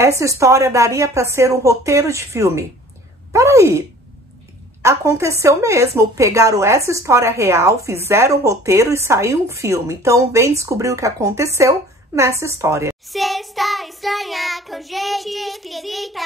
Essa história daria para ser um roteiro de filme. Peraí, aconteceu mesmo, pegaram essa história real, fizeram um roteiro e saiu um filme. Então vem descobrir o que aconteceu nessa história. Sexta estranha com gente esquisita.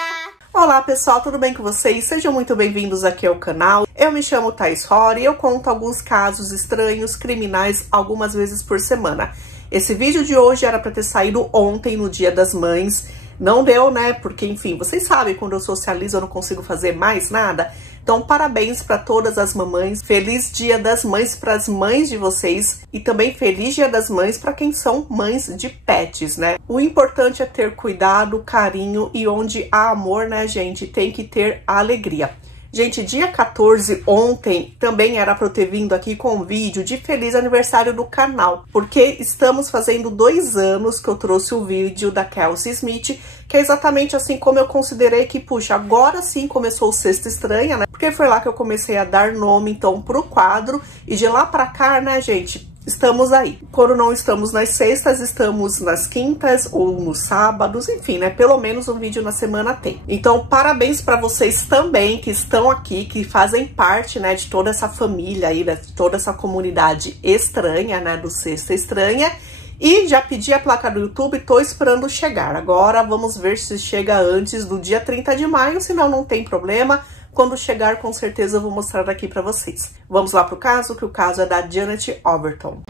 Olá pessoal, tudo bem com vocês? Sejam muito bem-vindos aqui ao canal. Eu me chamo Thaís Rory e eu conto alguns casos estranhos, criminais, algumas vezes por semana. Esse vídeo de hoje era para ter saído ontem, no Dia das Mães. Não deu, né? Porque, enfim, vocês sabem, quando eu socializo eu não consigo fazer mais nada. Então, parabéns para todas as mamães. Feliz Dia das Mães para as mães de vocês. E também feliz Dia das Mães para quem são mães de pets, né? O importante é ter cuidado, carinho e onde há amor, né, gente? Tem que ter alegria. Gente, dia 14, ontem, também era para eu ter vindo aqui com um vídeo de feliz aniversário do canal, porque estamos fazendo 2 anos que eu trouxe o vídeo da Kelsey Smith, que é exatamente assim como eu considerei que, puxa, agora sim começou o Sexta Estranha, né? Porque foi lá que eu comecei a dar nome, então, pro quadro, e de lá pra cá, né, gente, estamos aí. Quando não estamos nas sextas, estamos nas quintas ou nos sábados, enfim, né? Pelo menos um vídeo na semana tem. Então, parabéns para vocês também que estão aqui, que fazem parte, né, de toda essa família aí, de toda essa comunidade estranha, né, do Sexta Estranha. E já pedi a placa do YouTube, tô esperando chegar. Agora vamos ver se chega antes do dia 30 de maio, senão não tem problema. Quando chegar, com certeza eu vou mostrar aqui pra vocês. Vamos lá pro caso, que o caso é da Janet Overton.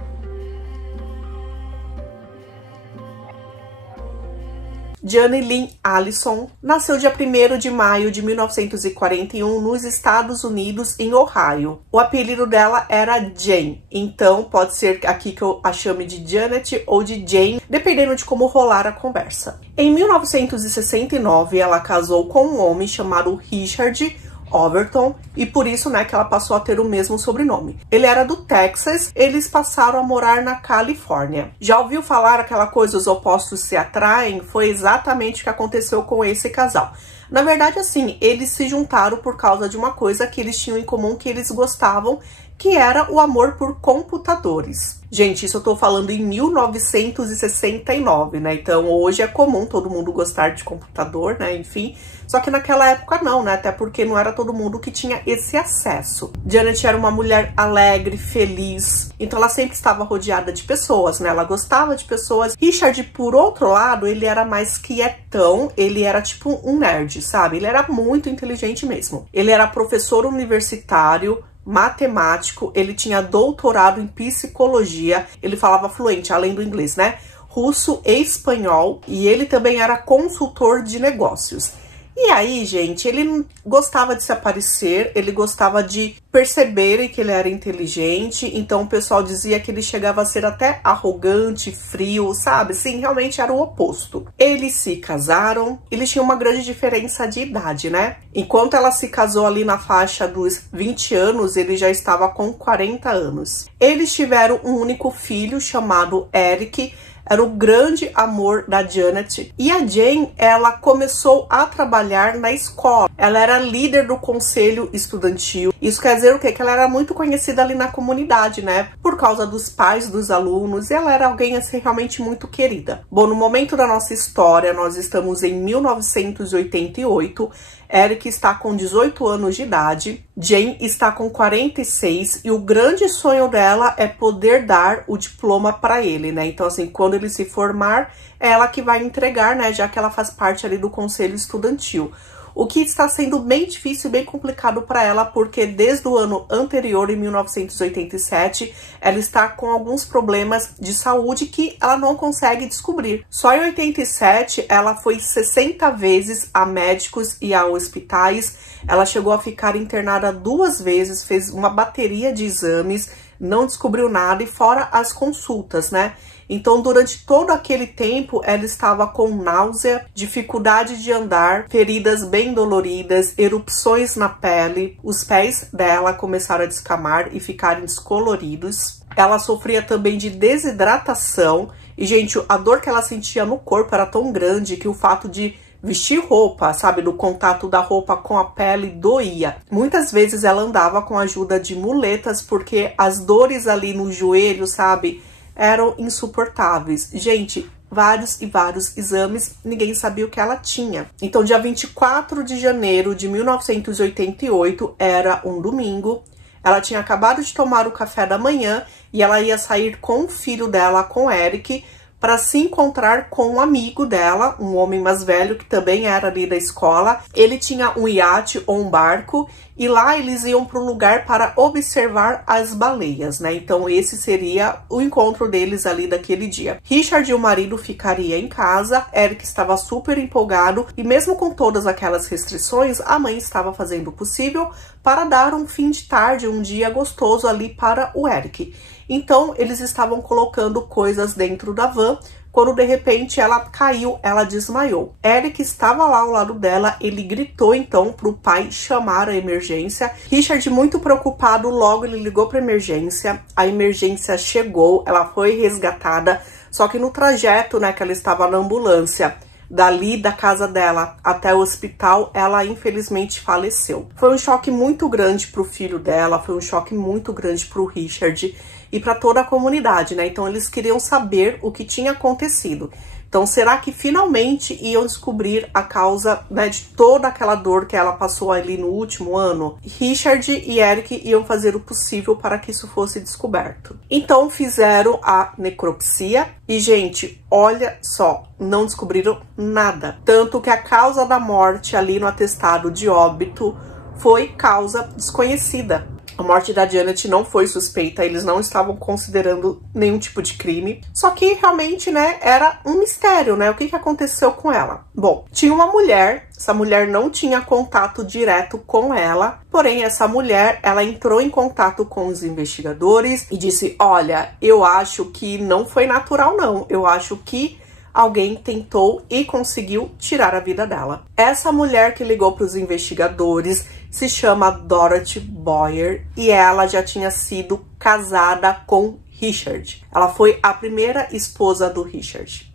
Jane Lynn Allison nasceu dia 1º de maio de 1941 nos Estados Unidos, em Ohio. O apelido dela era Jane, então pode ser aqui que eu a chame de Janet ou de Jane, dependendo de como rolar a conversa. Em 1969, ela casou com um homem chamado Richard Overton, e por isso, né, que ela passou a ter o mesmo sobrenome. Ele era do Texas, eles passaram a morar na Califórnia. Já ouviu falar aquela coisa, os opostos se atraem? Foi exatamente o que aconteceu com esse casal. Na verdade, assim, eles se juntaram por causa de uma coisa que eles tinham em comum, que eles gostavam, que era o amor por computadores. Gente, isso eu tô falando em 1969, né? Então, hoje é comum todo mundo gostar de computador, né? Enfim, só que naquela época não, né? Até porque não era todo mundo que tinha esse acesso. Janet era uma mulher alegre, feliz, então ela sempre estava rodeada de pessoas, né? Ela gostava de pessoas. Richard, por outro lado, ele era mais quietão, ele era tipo um nerd, sabe? Ele era muito inteligente mesmo. Ele era professor universitário, matemático, ele tinha doutorado em psicologia, ele falava fluente, além do inglês, né? Russo e espanhol, e ele também era consultor de negócios. E aí, gente, ele gostava de se aparecer, ele gostava de perceberem que ele era inteligente, então o pessoal dizia que ele chegava a ser até arrogante, frio, sabe? Sim, realmente era o oposto. Eles se casaram, eles tinham uma grande diferença de idade, né? Enquanto ela se casou ali na faixa dos 20 anos, ele já estava com 40 anos. Eles tiveram um único filho chamado Eric, era o grande amor da Janet. E a Jane, ela começou a trabalhar na escola. Ela era líder do conselho estudantil. Isso quer dizer o quê? Que ela era muito conhecida ali na comunidade, né? Por causa dos pais dos alunos. E ela era alguém, assim, realmente muito querida. Bom, no momento da nossa história, nós estamos em 1988. Eric está com 18 anos de idade, Jane está com 46 e o grande sonho dela é poder dar o diploma para ele, né? Então, assim, quando ele se formar, é ela que vai entregar, né? Já que ela faz parte ali do conselho estudantil. O que está sendo bem difícil e bem complicado para ela, porque desde o ano anterior, em 1987, ela está com alguns problemas de saúde que ela não consegue descobrir. Só em 87, ela foi 60 vezes a médicos e a hospitais. Ela chegou a ficar internada 2 vezes, fez uma bateria de exames, não descobriu nada, e fora as consultas, né? Então, durante todo aquele tempo, ela estava com náusea, dificuldade de andar, feridas bem doloridas, erupções na pele. Os pés dela começaram a descamar e ficarem descoloridos. Ela sofria também de desidratação. E, gente, a dor que ela sentia no corpo era tão grande que o fato de vestir roupa, sabe, do contato da roupa com a pele doía. Muitas vezes ela andava com a ajuda de muletas, porque as dores ali no joelho, sabe, eram insuportáveis. Gente, vários e vários exames, ninguém sabia o que ela tinha. Então, dia 24 de janeiro de 1988, era um domingo, ela tinha acabado de tomar o café da manhã e ela ia sair com o filho dela, com o Eric, para se encontrar com um amigo dela, um homem mais velho que também era ali da escola. Ele tinha um iate ou um barco e lá eles iam para um lugar para observar as baleias, né? Então esse seria o encontro deles ali daquele dia. Richard e o marido ficaria em casa, Eric estava super empolgado e mesmo com todas aquelas restrições, a mãe estava fazendo o possível para dar um fim de tarde, um dia gostoso ali para o Eric. Então, eles estavam colocando coisas dentro da van, quando de repente ela caiu, ela desmaiou. Eric estava lá ao lado dela, ele gritou então para o pai chamar a emergência. Richard, muito preocupado, logo ele ligou para a emergência chegou, ela foi resgatada, só que no trajeto, né, que ela estava na ambulância, dali da casa dela até o hospital, ela infelizmente faleceu. Foi um choque muito grande para o filho dela, foi um choque muito grande para o Richard e para toda a comunidade, né? Então eles queriam saber o que tinha acontecido. Então será que finalmente iam descobrir a causa, né, de toda aquela dor que ela passou ali no último ano? Richard e Eric iam fazer o possível para que isso fosse descoberto. Então fizeram a necropsia e, gente, olha só, não descobriram nada. Tanto que a causa da morte ali no atestado de óbito foi causa desconhecida. A morte da Janet não foi suspeita, eles não estavam considerando nenhum tipo de crime. Só que realmente, né, era um mistério, né? O que aconteceu com ela? Bom, tinha uma mulher, essa mulher não tinha contato direto com ela, porém essa mulher, ela entrou em contato com os investigadores e disse, olha, eu acho que não foi natural não, eu acho que alguém tentou e conseguiu tirar a vida dela. Essa mulher que ligou para os investigadores se chama Dorothy Boyer e ela já tinha sido casada com Richard. Ela foi a primeira esposa do Richard.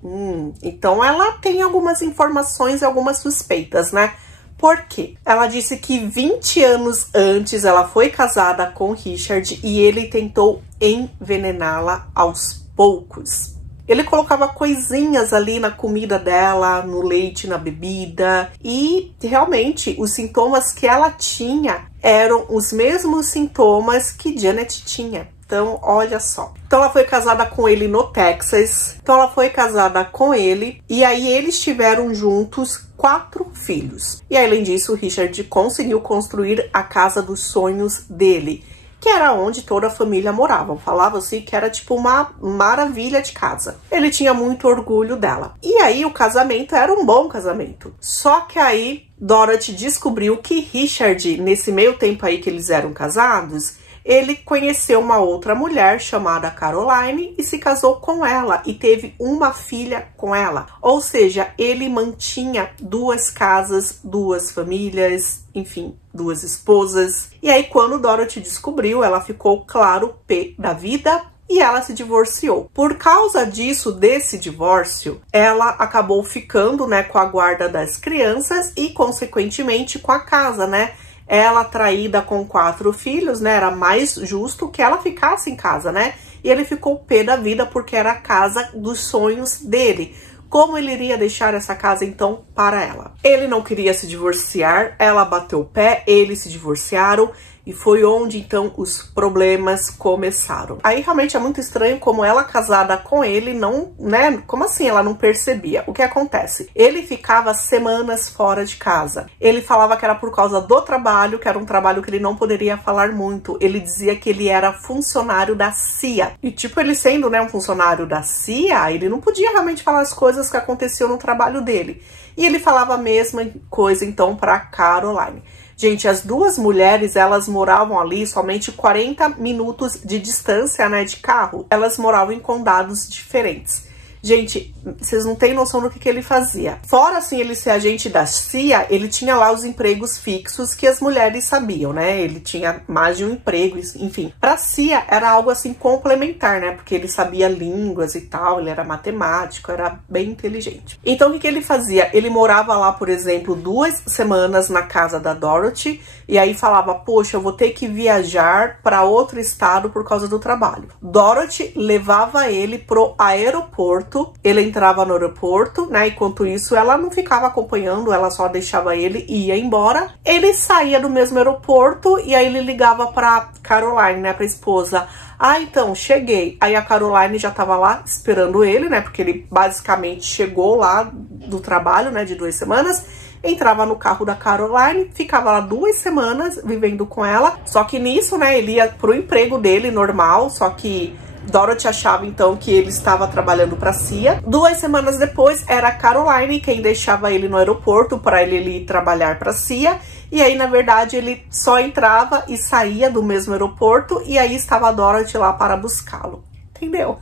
Então ela tem algumas informações e algumas suspeitas, né? Por quê? Ela disse que 20 anos antes ela foi casada com Richard e ele tentou envenená-la aos poucos. Ele colocava coisinhas ali na comida dela, no leite, na bebida. E realmente os sintomas que ela tinha eram os mesmos sintomas que Janet tinha. Então, olha só. Então, ela foi casada com ele no Texas. Então, ela foi casada com ele. E aí, eles tiveram juntos 4 filhos. E além disso, o Richard conseguiu construir a casa dos sonhos dele, que era onde toda a família morava. Falava-se que era tipo uma maravilha de casa. Ele tinha muito orgulho dela. E aí o casamento era um bom casamento. Só que aí Dorothy descobriu que Richard, nesse meio tempo aí que eles eram casados, ele conheceu uma outra mulher chamada Caroline e se casou com ela e teve uma filha com ela. Ou seja, ele mantinha 2 casas, 2 famílias, enfim, 2 esposas. E aí, quando Dorothy descobriu, ela ficou, claro, pé da vida e ela se divorciou. Por causa disso, desse divórcio, ela acabou ficando, né, com a guarda das crianças e, consequentemente, com a casa, né? Ela traída com 4 filhos, né? Era mais justo que ela ficasse em casa, né? E ele ficou pé da vida porque era a casa dos sonhos dele. Como ele iria deixar essa casa, então, para ela? Ele não queria se divorciar, ela bateu o pé, eles se divorciaram e foi onde, então, os problemas começaram. Aí, realmente, é muito estranho como ela, casada com ele, não, né? Como assim ela não percebia? O que acontece? Ele ficava semanas fora de casa. Ele falava que era por causa do trabalho, que era um trabalho que ele não poderia falar muito. Ele dizia que ele era funcionário da CIA. E, tipo, ele sendo, né, um funcionário da CIA, ele não podia realmente falar as coisas que aconteciam no trabalho dele. E ele falava a mesma coisa, então, para Caroline. Gente, as 2 mulheres, elas moravam ali somente 40 minutos de distância, né, de carro. Elas moravam em condados diferentes. Gente, vocês não têm noção do que ele fazia. Fora, assim, ele ser agente da CIA, ele tinha lá os empregos fixos que as mulheres sabiam, né? Ele tinha mais de um emprego, enfim. Pra CIA, era algo, assim, complementar, né? Porque ele sabia línguas e tal, ele era matemático, era bem inteligente. Então, o que ele fazia? Ele morava lá, por exemplo, 2 semanas na casa da Dorothy, e aí falava, poxa, eu vou ter que viajar para outro estado por causa do trabalho. Dorothy levava ele pro aeroporto aeroporto, ele entrava no aeroporto, né? Enquanto isso, ela não ficava acompanhando, ela só deixava ele e ia embora. Ele saía do mesmo aeroporto e aí ele ligava pra Caroline, né? Pra esposa. Ah, então, cheguei. Aí a Caroline já tava lá esperando ele, né? Porque ele basicamente chegou lá do trabalho, né? De 2 semanas. Entrava no carro da Caroline, ficava lá 2 semanas vivendo com ela. Só que nisso, né, ele ia pro emprego dele normal, só que Dorothy achava então que ele estava trabalhando para Cia. 2 semanas depois era a Caroline quem deixava ele no aeroporto para ele ir trabalhar para Cia. E aí, na verdade, ele só entrava e saía do mesmo aeroporto e aí estava a Dorothy lá para buscá-lo. Entendeu?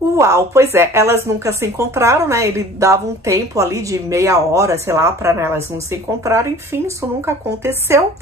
Uau, pois é, elas nunca se encontraram, né? Ele dava um tempo ali de meia hora, sei lá, para elas não se encontrarem. Enfim, isso nunca aconteceu.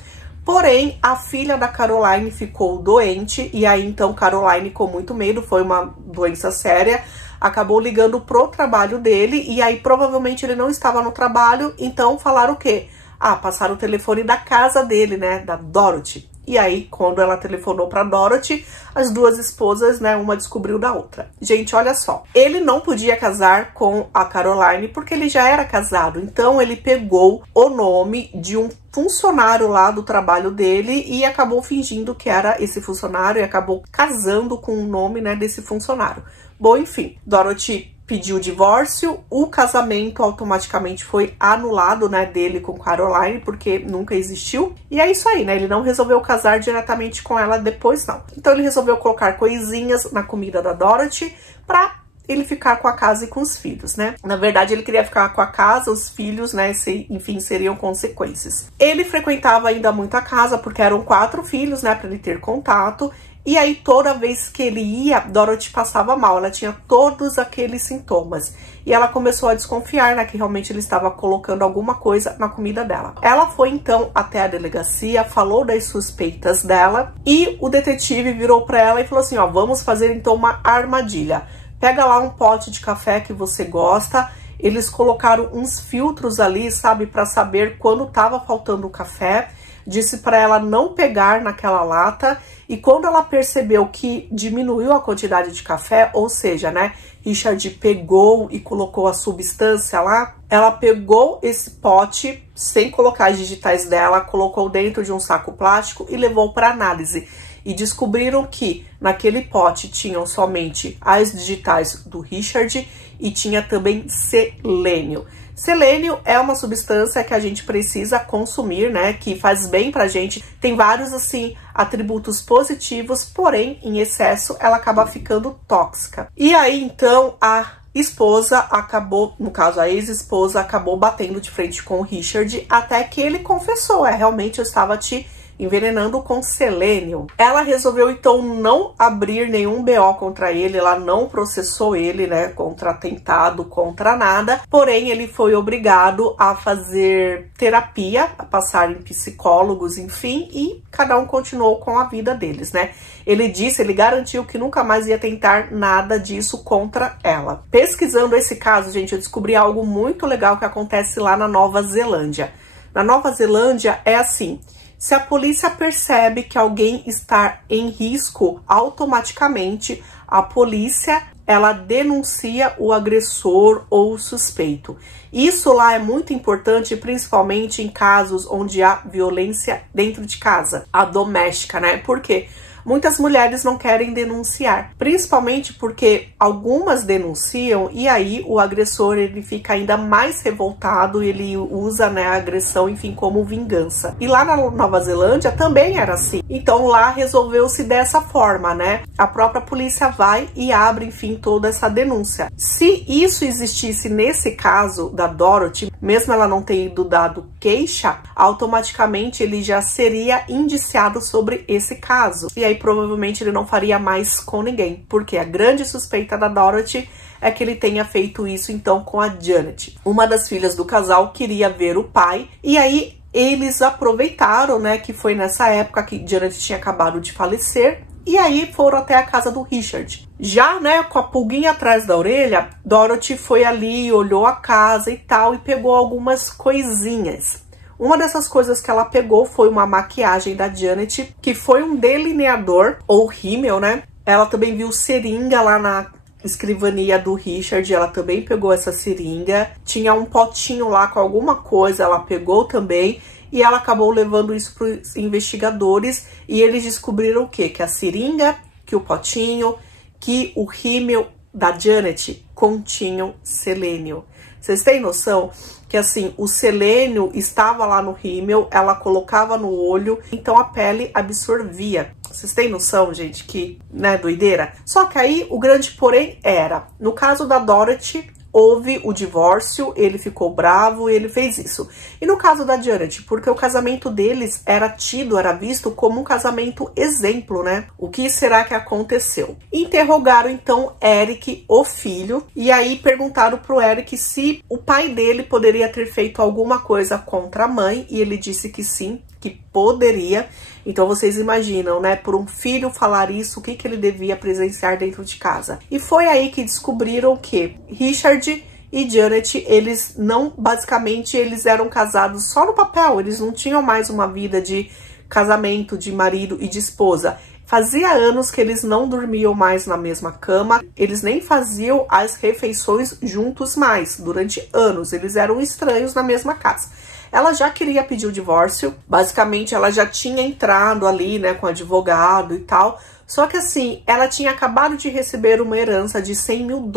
Porém, a filha da Caroline ficou doente e aí então Caroline, com muito medo, foi uma doença séria, acabou ligando pro trabalho dele e aí provavelmente ele não estava no trabalho, então falaram o quê? Ah, passaram o telefone da casa dele, né, da Dorothy. E aí, quando ela telefonou pra Dorothy, as 2 esposas, né, uma descobriu da outra. Gente, olha só, ele não podia casar com a Caroline porque ele já era casado. Então, ele pegou o nome de um funcionário lá do trabalho dele e acabou fingindo que era esse funcionário e acabou casando com o nome, né, desse funcionário. Bom, enfim, Dorothy pediu o divórcio, o casamento automaticamente foi anulado, né, dele com Caroline, porque nunca existiu. E é isso aí, né, ele não resolveu casar diretamente com ela depois, não. Então ele resolveu colocar coisinhas na comida da Dorothy pra ele ficar com a casa e com os filhos, né? Na verdade, ele queria ficar com a casa, os filhos, né, enfim, seriam consequências. Ele frequentava ainda muito a casa, porque eram 4 filhos, né, pra ele ter contato. E aí, toda vez que ele ia, Dorothy passava mal. Ela tinha todos aqueles sintomas. E ela começou a desconfiar, né, que realmente ele estava colocando alguma coisa na comida dela. Ela foi, então, até a delegacia, falou das suspeitas dela. E o detetive virou pra ela e falou assim, ó, vamos fazer, então, uma armadilha. Pega lá um pote de café que você gosta. Eles colocaram uns filtros ali, sabe, pra saber quando tava faltando o café. Disse para ela não pegar naquela lata e quando ela percebeu que diminuiu a quantidade de café, ou seja, né, Richard pegou e colocou a substância lá, ela pegou esse pote sem colocar as digitais dela, colocou dentro de um saco plástico e levou para análise. E descobriram que naquele pote tinham somente as digitais do Richard e tinha também selênio. Selênio é uma substância que a gente precisa consumir, né, que faz bem pra gente. Tem vários, assim, atributos positivos, porém, em excesso, ela acaba ficando tóxica. E aí, então, a esposa acabou, no caso, a ex-esposa acabou batendo de frente com o Richard, até que ele confessou, realmente eu estava te envenenando com selênio. Ela resolveu, então, não abrir nenhum BO contra ele, ela não processou ele, né, contra atentado, contra nada, porém, ele foi obrigado a fazer terapia, a passar em psicólogos, enfim, e cada um continuou com a vida deles, né. Ele disse, ele garantiu que nunca mais ia tentar nada disso contra ela. Pesquisando esse caso, gente, eu descobri algo muito legal que acontece lá na Nova Zelândia. Na Nova Zelândia é assim, se a polícia percebe que alguém está em risco, automaticamente a polícia, ela denuncia o agressor ou o suspeito. Isso lá é muito importante, principalmente em casos onde há violência dentro de casa, a doméstica, né? Por quê? Muitas mulheres não querem denunciar, principalmente porque algumas denunciam e aí o agressor ele fica ainda mais revoltado, ele usa, né, a agressão, enfim, como vingança. E lá na Nova Zelândia também era assim. Então lá resolveu-se dessa forma, né? A própria polícia vai e abre, enfim, toda essa denúncia. Se isso existisse nesse caso da Dorothy, mesmo ela não ter ido dado queixa, automaticamente ele já seria indiciado sobre esse caso. E aí provavelmente ele não faria mais com ninguém, porque a grande suspeita da Dorothy é que ele tenha feito isso então com a Janet. Uma das filhas do casal queria ver o pai, e aí eles aproveitaram, né, que foi nessa época que Janet tinha acabado de falecer, e aí foram até a casa do Richard. Já, né, com a pulguinha atrás da orelha, Dorothy foi ali, olhou a casa e tal, e pegou algumas coisinhas. Uma dessas coisas que ela pegou foi uma maquiagem da Janet, que foi um delineador, ou rímel, né? Ela também viu seringa lá escrivania do Richard, ela também pegou essa seringa. Tinha um potinho lá com alguma coisa, ela pegou também. E ela acabou levando isso para os investigadores. E eles descobriram o quê? Que a seringa, que o potinho, que o rímel da Janet continham selênio. Vocês têm noção que, assim, o selênio estava lá no rímel, ela colocava no olho, então a pele absorvia. Vocês têm noção, gente, que, né, doideira? Só que aí o grande porém era, no caso da Dorothy, houve o divórcio, ele ficou bravo e ele fez isso. E no caso da Janet, porque o casamento deles era visto como um casamento exemplo, né? O que será que aconteceu? Interrogaram então Eric, o filho, e aí perguntaram pro Eric se o pai dele poderia ter feito alguma coisa contra a mãe, e ele disse que sim, que poderia. Então vocês imaginam, né, por um filho falar isso, o que ele devia presenciar dentro de casa. E foi aí que descobriram que Richard e Janet, eles não, basicamente, eles eram casados só no papel, eles não tinham mais uma vida de casamento, de marido e de esposa. Fazia anos que eles não dormiam mais na mesma cama, eles nem faziam as refeições juntos mais, durante anos, eles eram estranhos na mesma casa. Ela já queria pedir o divórcio, basicamente ela já tinha entrado ali, né, com advogado e tal, só que assim, ela tinha acabado de receber uma herança de $100 mil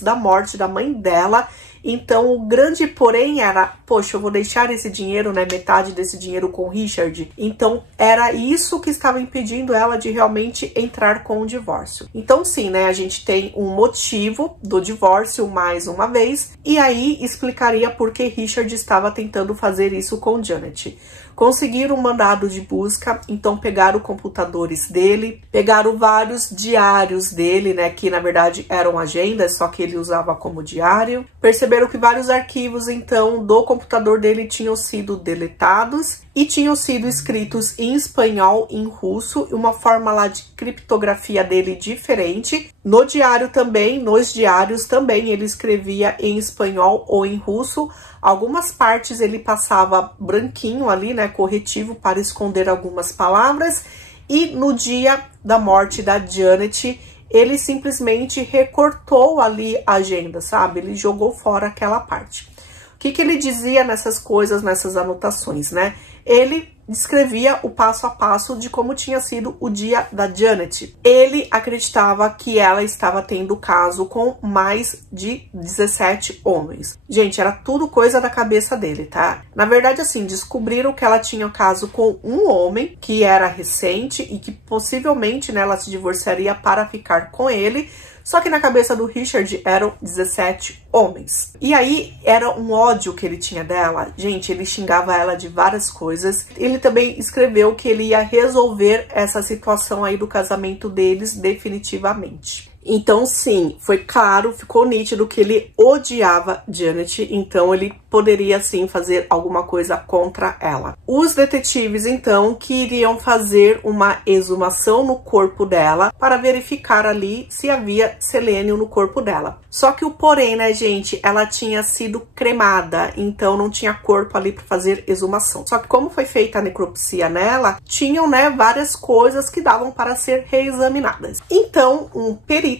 da morte da mãe dela, então o grande porém era, poxa, eu vou deixar esse dinheiro, né, metade desse dinheiro com o Richard, então era isso que estava impedindo ela de realmente entrar com o divórcio. Então sim, né, a gente tem um motivo do divórcio mais uma vez, e aí explicaria por que Richard estava tentando fazer isso com Janet. Conseguiram um mandado de busca, então pegaram computadores dele, pegaram vários diários dele, né, que na verdade eram agendas, só que ele usava como diário. Perceberam que vários arquivos, então, do computador dele tinham sido deletados e tinham sido escritos em espanhol e em russo, uma forma lá de criptografia dele diferente. No diário também, nos diários também, ele escrevia em espanhol ou em russo. Algumas partes ele passava branquinho ali, né, corretivo, para esconder algumas palavras. E no dia da morte da Janet, ele simplesmente recortou ali a agenda, sabe? Ele jogou fora aquela parte. O que ele dizia nessas coisas, nessas anotações, né? Ele descrevia o passo a passo de como tinha sido o dia da Janet. Ele acreditava que ela estava tendo caso com mais de 17 homens. Gente, era tudo coisa da cabeça dele, tá? Na verdade, assim, descobriram que ela tinha caso com um homem que era recente e que possivelmente, né, ela se divorciaria para ficar com ele. Só que na cabeça do Richard eram 17 homens. E aí era um ódio que ele tinha dela. Gente, ele xingava ela de várias coisas. Ele também escreveu que ele ia resolver essa situação aí do casamento deles definitivamente. Então, sim, foi claro, ficou nítido que ele odiava Janet, então ele poderia, sim, fazer alguma coisa contra ela. Os detetives, então, que iriam fazer uma exumação no corpo dela para verificar ali se havia selênio no corpo dela. Só que o porém, né, gente, ela tinha sido cremada, então não tinha corpo ali para fazer exumação. Só que como foi feita a necropsia nela, tinham, né, várias coisas que davam para ser reexaminadas. Então, um perito,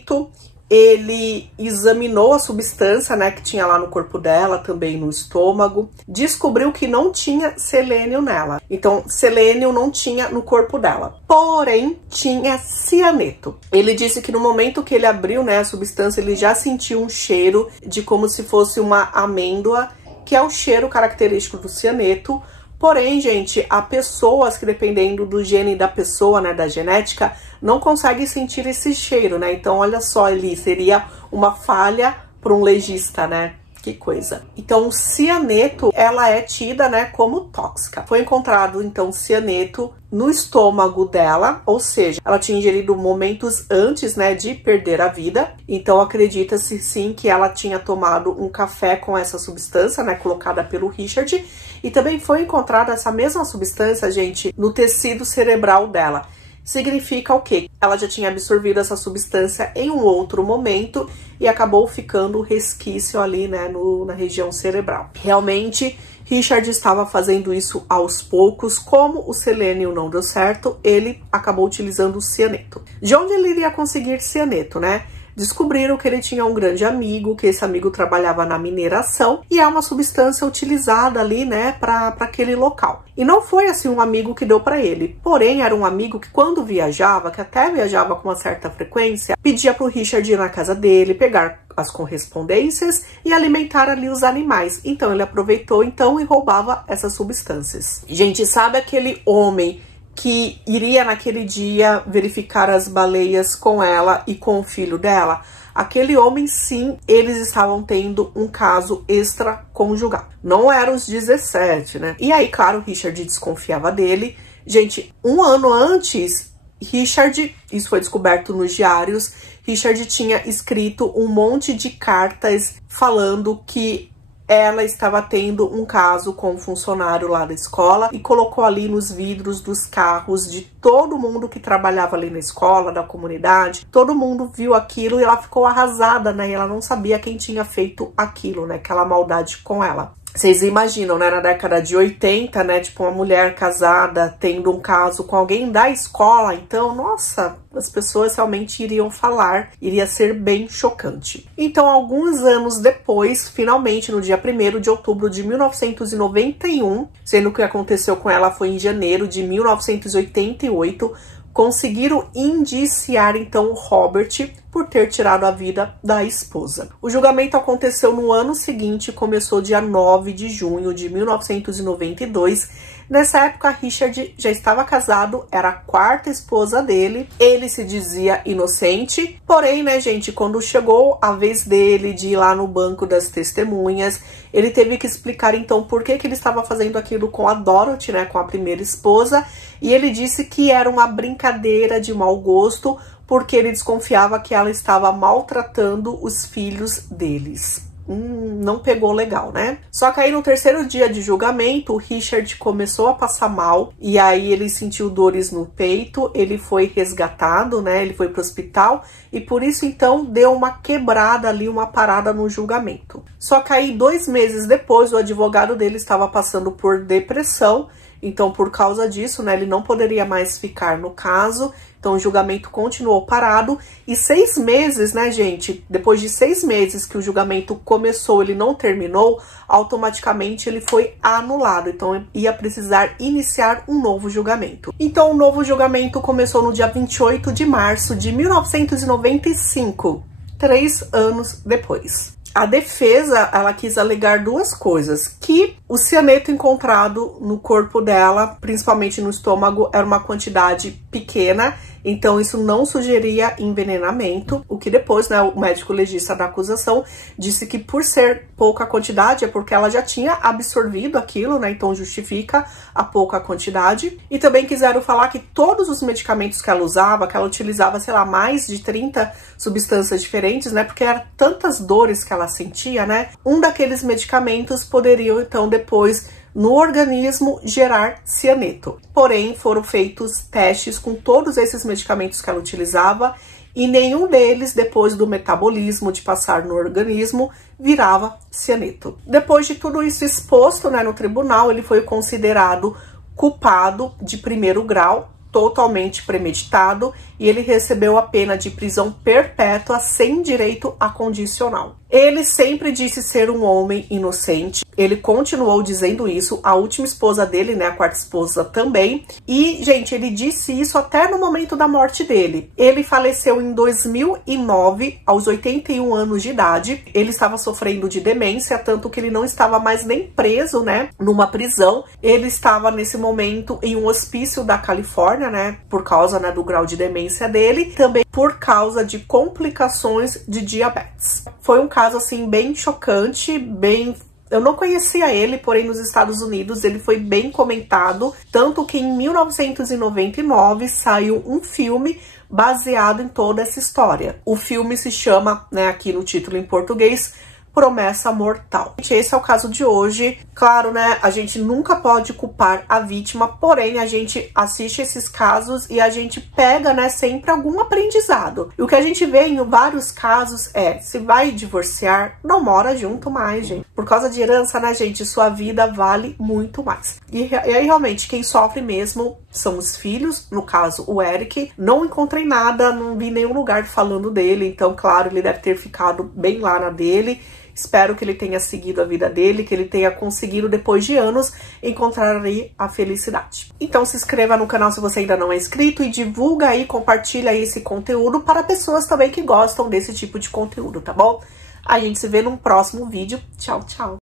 ele examinou a substância, né, que tinha lá no corpo dela, também no estômago, descobriu que não tinha selênio nela. Então, selênio não tinha no corpo dela. Porém, tinha cianeto. Ele disse que no momento que ele abriu, né, a substância, ele já sentiu um cheiro de como se fosse uma amêndoa, que é o cheiro característico do cianeto. Porém, gente, há pessoas que, dependendo do gene da pessoa, né, da genética, não conseguem sentir esse cheiro, né? Então, olha só ali, seria uma falha para um legista, né? Que coisa. Então, o cianeto, ela é tida, né, como tóxica. Foi encontrado, então, cianeto no estômago dela, ou seja, ela tinha ingerido momentos antes, né, de perder a vida. Então, acredita-se, sim, que ela tinha tomado um café com essa substância, né, colocada pelo Richard. E também foi encontrada essa mesma substância, gente, no tecido cerebral dela. Significa o quê? Ela já tinha absorvido essa substância em um outro momento e acabou ficando resquício ali, né, na região cerebral. Realmente, Richard estava fazendo isso aos poucos. Como o selênio não deu certo, ele acabou utilizando o cianeto. De onde ele iria conseguir cianeto, né? descobriram que ele tinha um grande amigo, que esse amigo trabalhava na mineração e é uma substância utilizada ali, né, para aquele local. E não foi assim um amigo que deu para ele, porém era um amigo que quando viajava, que até viajava com uma certa frequência, pedia para o Richard ir na casa dele, pegar as correspondências e alimentar ali os animais. Então ele aproveitou então e roubava essas substâncias. Gente, sabe aquele homem que iria naquele dia verificar as baleias com ela e com o filho dela? Aquele homem, sim, eles estavam tendo um caso extraconjugal. Não eram os 17, né? E aí, claro, Richard desconfiava dele. Gente, um ano antes, Richard, isso foi descoberto nos diários, Richard tinha escrito um monte de cartas falando que ela estava tendo um caso com um funcionário lá da escola e colocou ali nos vidros dos carros de todo mundo que trabalhava ali na escola, da comunidade. Todo mundo viu aquilo e ela ficou arrasada, né? E ela não sabia quem tinha feito aquilo, né? Aquela maldade com ela. Vocês imaginam, né, na década de 80, né, tipo uma mulher casada tendo um caso com alguém da escola, então, nossa, as pessoas realmente iriam falar, iria ser bem chocante. Então, alguns anos depois, finalmente, no dia 1º de outubro de 1991, sendo que o que aconteceu com ela foi em janeiro de 1988, conseguiram indiciar, então, o Robert por ter tirado a vida da esposa. O julgamento aconteceu no ano seguinte, começou dia 9 de junho de 1992. Nessa época, Richard já estava casado, era a 4ª esposa dele. Ele se dizia inocente, porém, né, gente, quando chegou a vez dele de ir lá no banco das testemunhas, ele teve que explicar, então, por que ele estava fazendo aquilo com a Dorothy, né, com a primeira esposa, e ele disse que era uma brincadeira de mau gosto, porque ele desconfiava que ela estava maltratando os filhos deles. Não pegou legal, né? Só que aí no 3º dia de julgamento, o Richard começou a passar mal e aí ele sentiu dores no peito, ele foi resgatado, né? Ele foi pro hospital e por isso então deu uma quebrada ali, uma parada no julgamento. Só que aí 2 meses depois, o advogado dele estava passando por depressão, então por causa disso, né, ele não poderia mais ficar no caso. Então o julgamento continuou parado e 6 meses, né, gente? Depois de 6 meses que o julgamento começou, ele não terminou, automaticamente ele foi anulado. Então ia precisar iniciar um novo julgamento. Então o novo julgamento começou no dia 28 de março de 1995, 3 anos depois. A defesa, ela quis alegar 2 coisas, que o cianeto encontrado no corpo dela, principalmente no estômago, era uma quantidade pequena, então isso não sugeria envenenamento, o que depois, né, o médico legista da acusação disse que por ser pouca quantidade é porque ela já tinha absorvido aquilo, né, então justifica a pouca quantidade. E também quiseram falar que todos os medicamentos que ela usava, que ela utilizava, sei lá, mais de 30 substâncias diferentes, né, porque eram tantas dores que ela sentia, né, um daqueles medicamentos poderiam então depois no organismo gerar cianeto. Porém, foram feitos testes com todos esses medicamentos que ela utilizava e nenhum deles, depois do metabolismo de passar no organismo, virava cianeto. Depois de tudo isso exposto, né, no tribunal, ele foi considerado culpado de 1º grau, totalmente premeditado, e ele recebeu a pena de prisão perpétua sem direito a condicional. Ele sempre disse ser um homem inocente, ele continuou dizendo isso, a última esposa dele, né, a 4ª esposa também, e, gente, ele disse isso até no momento da morte dele. Ele faleceu em 2009, aos 81 anos de idade, ele estava sofrendo de demência, tanto que ele não estava mais nem preso, né, numa prisão, ele estava nesse momento em um hospício da Califórnia, né, por causa, né, do grau de demência dele, também por causa de complicações de diabetes. Foi um caso, assim, bem chocante, bem... Eu não conhecia ele, porém nos Estados Unidos ele foi bem comentado, tanto que em 1999 saiu um filme baseado em toda essa história. O filme se chama, né, aqui no título em português, Promessa Mortal. Esse é o caso de hoje. Claro, né, a gente nunca pode culpar a vítima, porém a gente assiste esses casos e a gente pega, né, sempre algum aprendizado. E o que a gente vê em vários casos é, se vai divorciar, não mora junto mais, gente. Por causa de herança, né, gente, sua vida vale muito mais. E aí, realmente, quem sofre mesmo são os filhos, no caso o Eric. Não encontrei nada, não vi nenhum lugar falando dele, então claro, ele deve ter ficado bem lá na dele. Espero que ele tenha seguido a vida dele, que ele tenha conseguido, depois de anos, encontrar aí a felicidade. Então se inscreva no canal se você ainda não é inscrito e divulga aí, compartilha aí esse conteúdo para pessoas também que gostam desse tipo de conteúdo, tá bom? A gente se vê num próximo vídeo. Tchau, tchau!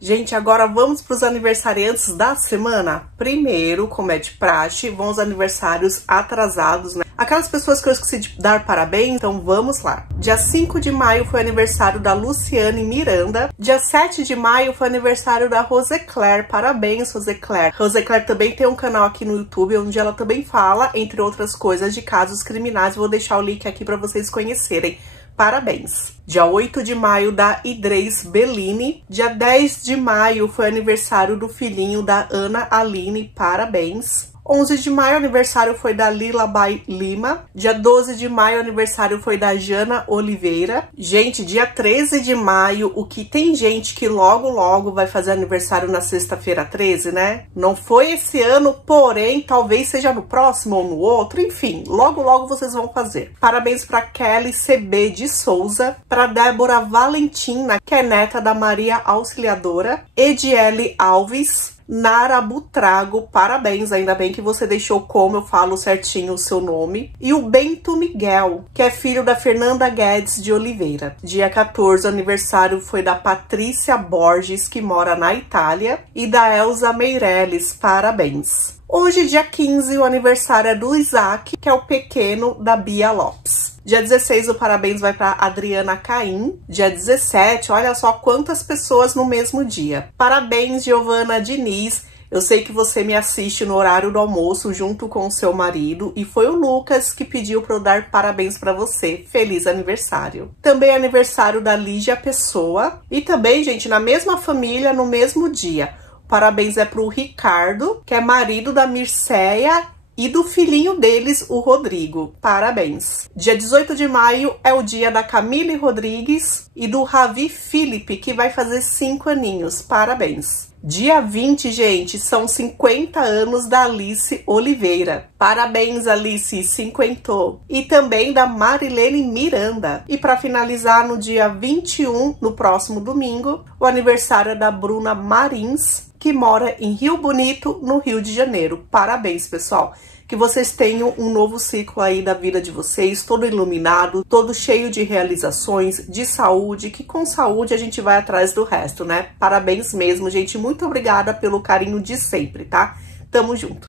Gente, agora vamos para os aniversariantes da semana. Primeiro, como é de praxe, vão os aniversários atrasados, né? Aquelas pessoas que eu esqueci de dar parabéns, então vamos lá. Dia 5 de maio foi aniversário da Luciane Miranda. Dia 7 de maio foi aniversário da Roseclaire. Parabéns, Roseclaire. Roseclaire também tem um canal aqui no YouTube, onde ela também fala, entre outras coisas, de casos criminais. Vou deixar o link aqui para vocês conhecerem. Parabéns! Dia 8 de maio da Idreis Bellini. Dia 10 de maio foi aniversário do filhinho da Ana Aline. Parabéns! 11 de maio, aniversário foi da Lilabai Lima. Dia 12 de maio, aniversário foi da Jana Oliveira. Gente, dia 13 de maio, o que tem gente que logo vai fazer aniversário na sexta-feira 13, né? Não foi esse ano, porém, talvez seja no próximo ou no outro. Enfim, logo vocês vão fazer. Parabéns para Kelly CB de Souza, para Débora Valentina, que é neta da Maria Auxiliadora, Ediele Alves, Nara Butrago, parabéns, ainda bem que você deixou como eu falo certinho o seu nome. E o Bento Miguel, que é filho da Fernanda Guedes de Oliveira. Dia 14, o aniversário foi da Patrícia Borges, que mora na Itália, e da Elza Meirelles, parabéns. Hoje, dia 15, o aniversário é do Isaac, que é o pequeno da Bia Lopes. Dia 16, o parabéns vai para Adriana Caim. Dia 17, olha só quantas pessoas no mesmo dia. Parabéns, Giovana Diniz. Eu sei que você me assiste no horário do almoço junto com o seu marido. E foi o Lucas que pediu para eu dar parabéns para você. Feliz aniversário. Também é aniversário da Lígia Pessoa. E também, gente, na mesma família, no mesmo dia. Parabéns é pro Ricardo, que é marido da Mirceia e do filhinho deles, o Rodrigo. Parabéns. Dia 18 de maio é o dia da Camille Rodrigues e do Ravi Felipe, que vai fazer 5 aninhos. Parabéns. Dia 20, gente, são 50 anos da Alice Oliveira. Parabéns, Alice, 50. E também da Marilene Miranda. E para finalizar, no dia 21, no próximo domingo, o aniversário é da Bruna Marins, que mora em Rio Bonito, no Rio de Janeiro. Parabéns, pessoal! Que vocês tenham um novo ciclo aí da vida de vocês, todo iluminado, todo cheio de realizações, de saúde, que com saúde a gente vai atrás do resto, né? Parabéns mesmo, gente. Muito obrigada pelo carinho de sempre, tá? Tamo junto!